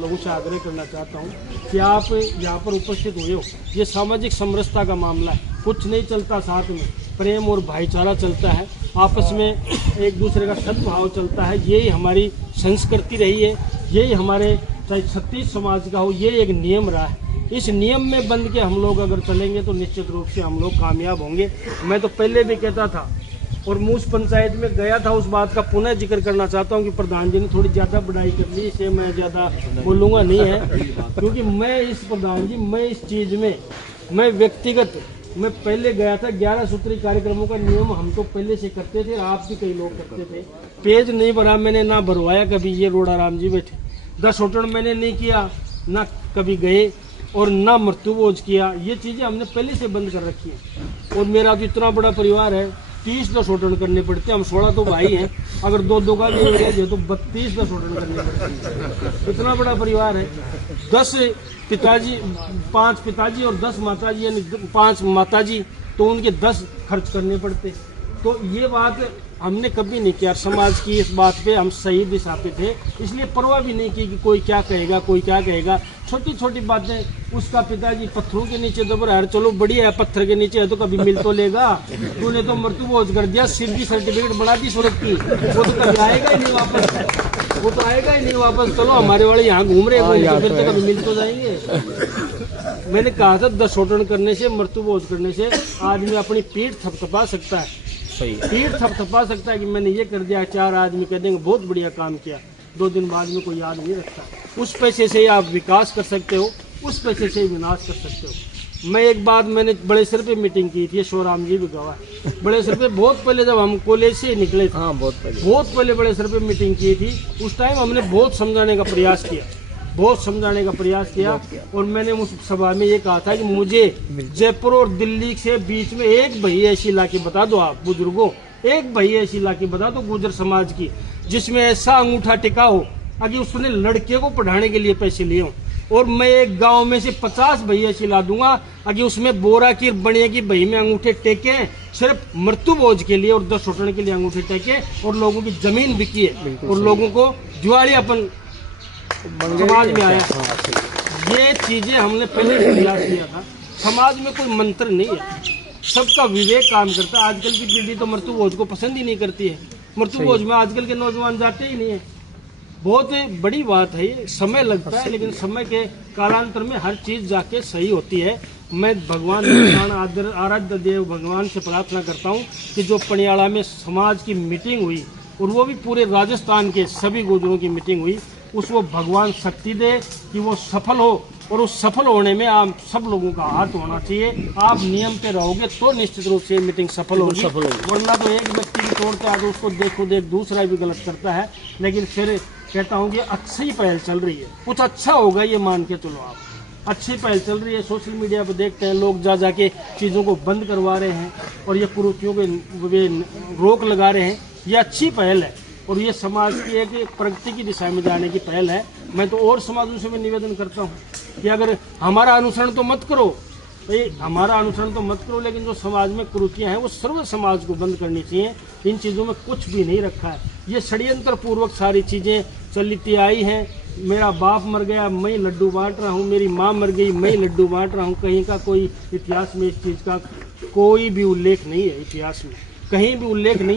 लोगों से आग्रह करना चाहता हूँ कि आप यहाँ पर उपस्थित हुए हो। ये सामाजिक समरसता का मामला है, कुछ नहीं चलता, साथ में प्रेम और भाईचारा चलता है, आपस में एक दूसरे का सद्भाव चलता है। यही हमारी संस्कृति रही है, यही हमारे चाहे छत्तीस समाज का हो, ये एक नियम रहा है। इस नियम में बंध के हम लोग अगर चलेंगे तो निश्चित रूप से हम लोग कामयाब होंगे। मैं तो पहले भी कहता था और मूस पंचायत में गया था, उस बात का पुनः जिक्र करना चाहता हूं कि प्रधान जी ने थोड़ी ज़्यादा बढ़ाई कर ली, इसे मैं ज़्यादा बोलूँगा नहीं है, क्योंकि मैं इस प्रधान जी मैं इस चीज़ में मैं व्यक्तिगत मैं पहले गया था। 11 सूत्री कार्यक्रमों का नियम हम तो पहले से करते थे, आप भी कई लोग करते थे। पेज नहीं भरा मैंने, ना भरवाया कभी, ये रोड़ाराम जी बैठे। 10 होटल मैंने नहीं किया, ना कभी गए और ना मृत्यु भोज किया। ये चीज़ें हमने पहले से बंद कर रखी हैं। और मेरा तो इतना बड़ा परिवार है, 30-10 होटल करने पड़ते हैं। हम 16 तो भाई हैं, अगर 2-2 का भी एवरेज है तो 32-10 होटल करने पड़ते हैं। इतना बड़ा परिवार है। 10 पिताजी, 5 पिताजी और 10 माताजी, यानी 5 माताजी, तो उनके 10 खर्च करने पड़ते। तो ये बात हमने कभी नहीं किया। समाज की इस बात पे हम सही दिशा पे थे, इसलिए परवाह भी नहीं की कि कोई क्या कहेगा, कोई क्या कहेगा। छोटी छोटी बातें, उसका पिताजी पत्थरों के नीचे दब रहा है, चलो बढ़िया है, पत्थर के नीचे है तो कभी मिल तो लेगा। तूने तो मृत्यु भोज कर दिया, सिर की सर्टिफिकेट बना दी सूरत की, वो तो कभी आएगा ही नहीं वापस, वो तो आएगा ही नहीं वापस। चलो हमारे वाले यहाँ घूम रहे हैं, फिर तो कभी मिल तो जाएंगे। मैंने कहा था 10 होटल करने से, मृत्यु भोज करने से आदमी अपनी पीठ थपथपा सकता है, पीठ थपथपा सकता है कि मैंने ये कर दिया। 4 आदमी कह देंगे बहुत बढ़िया काम किया, 2 दिन बाद में कोई याद नहीं रखता। उस पैसे से ही आप विकास कर सकते हो, उस पैसे से ही विनाश कर सकते हो। मैं एक बात, मैंने बड़े सर पे मीटिंग की थी, शिवराम जी भी गवाह है। बड़े सर पे बहुत पहले जब हम कॉलेज से निकले थे, बहुत पहले बड़े सर पे मीटिंग की थी। उस टाइम हमने बहुत समझाने का प्रयास किया, और मैंने उस सभा में ये कहा था कि मुझे जयपुर और दिल्ली से बीच में एक भई ऐसी इलाके बता दो, आप बुजुर्गों, एक भई ऐसी इलाके बता दो गुर्जर समाज की, जिसमें ऐसा अंगूठा टिका हो अगर उसने लड़के को पढ़ाने के लिए पैसे लिए हो। और मैं एक गांव में से 50 भई ऐसी ला दूंगा अगर उसमें बोरा की बनिए की भई में अंगूठे टेके सिर्फ मृत्यु भोज के लिए और 10 होटल के लिए अंगूठे टेके, और लोगों की जमीन बिकी है और लोगों को दिवालियापन समाज में आया। ये चीजें हमने पहले प्रयास किया था। समाज में कोई मंत्र नहीं है, सबका विवेक काम करता है। आजकल की पीढ़ी तो मृत्यु भोज को पसंद ही नहीं करती है, मृत्यु भोज में आजकल के नौजवान जाते ही नहीं है। बहुत बड़ी बात है, ये समय लगता है, लेकिन समय के कालांतर में हर चीज जाके सही होती है। मैं भगवान आराध्य देव भगवान से प्रार्थना करता हूँ कि जो पनियाड़ा में समाज की मीटिंग हुई, और वो भी पूरे राजस्थान के सभी गुर्जरों की मीटिंग हुई, उसको भगवान शक्ति दे कि वो सफल हो। और उस सफल होने में आप सब लोगों का हाथ होना चाहिए। आप नियम पे रहोगे तो निश्चित रूप से मीटिंग सफल होगी, वरना तो एक व्यक्ति भी तोड़ता है तो उसको देखो देख दूसरा भी गलत करता है। लेकिन फिर कहता हूँ कि अच्छी पहल चल रही है, कुछ अच्छा होगा ये मान के चलो। आप अच्छी पहल चल रही है, सोशल मीडिया पर देखते हैं लोग जा जाके चीज़ों को बंद करवा रहे हैं और ये कुरीतियों पे रोक लगा रहे हैं। ये अच्छी पहल है और ये समाज की एक प्रगति की दिशा में जाने की पहल है। मैं तो और समाजों से भी निवेदन करता हूँ कि अगर हमारा अनुसरण तो मत करो, हमारा अनुसरण तो मत करो, लेकिन जो समाज में कुरीतियाँ हैं वो सर्व समाज को बंद करनी चाहिए। इन चीज़ों में कुछ भी नहीं रखा है, ये षड्यंत्र पूर्वक सारी चीज़ें चलती आई हैं। मेरा बाप मर गया, मैं लड्डू बांट रहा हूँ, मेरी माँ मर गई, मैं लड्डू बांट रहा हूँ। कहीं का कोई इतिहास में इस चीज़ का कोई भी उल्लेख नहीं है, इतिहास में कहीं भी उल्लेख नहीं।